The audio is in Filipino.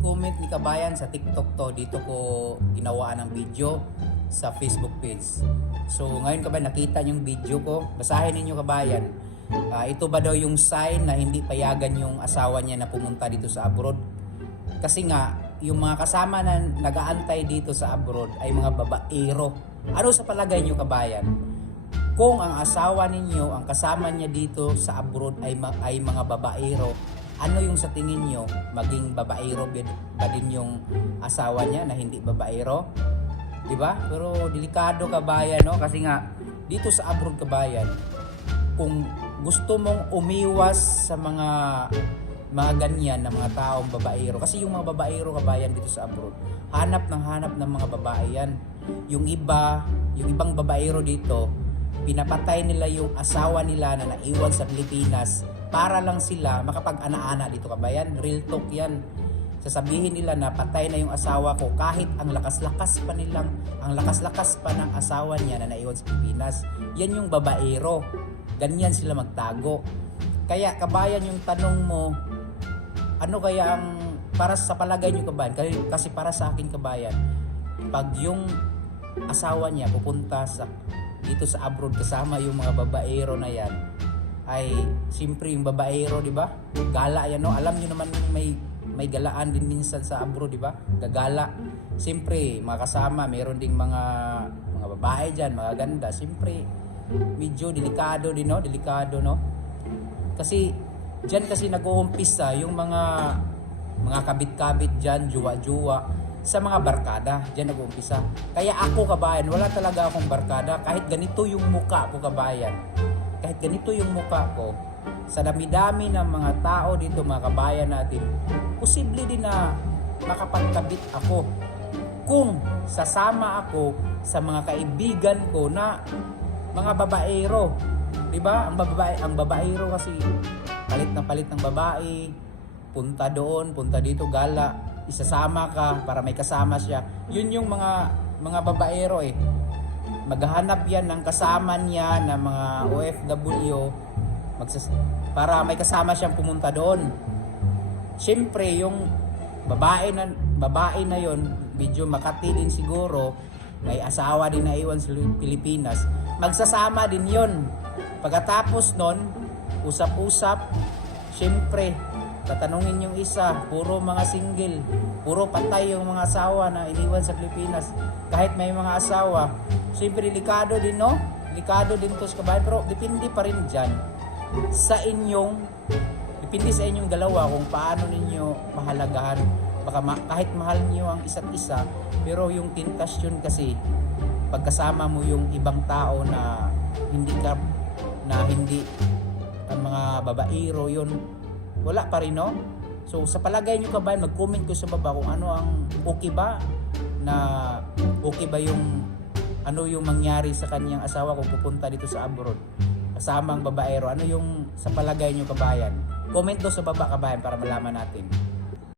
yung comment ni kabayan sa TikTok to. Dito ko ginawaan ng video sa Facebook page. So ngayon kabayan, nakita yung video ko. Basahin ninyo kabayan. Ito ba daw yung sign na hindi payagan yung asawa niya na pumunta dito sa abroad? Kasi nga, yung mga kasama na nag-aantay dito sa abroad ay mga babaero. Ano sa palagay nyo kabayan? Kung ang asawa ninyo, ang kasama niya dito sa abroad ay mga babaero, ano yung sa tingin nyo? Maging babaero ba din yung asawa niya na hindi babaero? Diba? Pero delikado kabayan, no? Kasi nga, dito sa abroad kabayan, kung gusto mong umiwas sa mga ganyan na mga taong babaero, kasi yung mga babaero kabayan dito sa abroad, hanap ng mga babae yan. Yung ibang babaero dito, pinapatay nila yung asawa nila na naiwan sa Pilipinas para lang sila makapag-ana-ana dito kabayan. Real talk yan. Sasabihin nila na patay na yung asawa ko kahit ang lakas-lakas pa ng asawa niya na naiwan sa Pilipinas. Yan yung babaero. Ganyan sila magtago. Kaya kabayan, yung tanong mo, ano kaya ang para sa palagay niyo kabayan? Kasi para sa akin kabayan, pag yung asawa niya pupunta dito sa abroad kasama yung mga babaero na yan, ay siyempre yung babaero, di ba? Gala yan, no? Alam niyo naman may galaan din minsan sa abroad, di ba? Gagala. Siyempre, mga kasama, meron ding mga babae diyan, mga ganda. Siyempre, medyo delikado din, no? Delikado, no? Kasi diyan kasi nag-uumpisa yung mga kabit-kabit diyan, juwa-juwa sa mga barkada. Diyan nag-uumpisa. Kaya ako kabayan, wala talaga akong barkada kahit ganito yung muka ko kabayan. Kahit ganito yung muka ko, sa dami-dami ng mga tao dito, mga kabayan natin, posible din na makapagkabit ako kung sasama ako sa mga kaibigan ko na mga babaero. Diba? Ang babaero kasi palit ng babae, punta doon, punta dito, gala, isasama ka para may kasama siya. Yun yung mga babaero eh. Maghahanap yan ng kasama niya na mga OFW para may kasama siyang pumunta doon. Siyempre yung babae na yon, medyo makati din siguro, may asawa din na iwan sa Pilipinas, magsasama din yon. Pagkatapos nun, usap-usap, siyempre tatanungin yung isa, puro mga single, puro patay yung mga asawa na iniwan sa Pilipinas. Kahit may mga asawa, siyempre delikado din, no? Delikado din to sa kabayan, pero depende pa rin dyan depende sa inyong dalawa kung paano ninyo mahalagahan. Baka kahit mahal niyo ang isa't isa, pero yung tentasyon kasi pagkasama mo yung ibang tao na hindi ang mga babaero, yun wala pa rin, no? So sa palagay nyo kabayan, mag-comment ko sa baba kung ano ang okay ba yung ano yung mangyari sa kanyang asawa kung pupunta dito sa abroad kasama ang babaero. Ano yung sa palagay nyo kabayan? Comment do sa baba kabayan para malaman natin.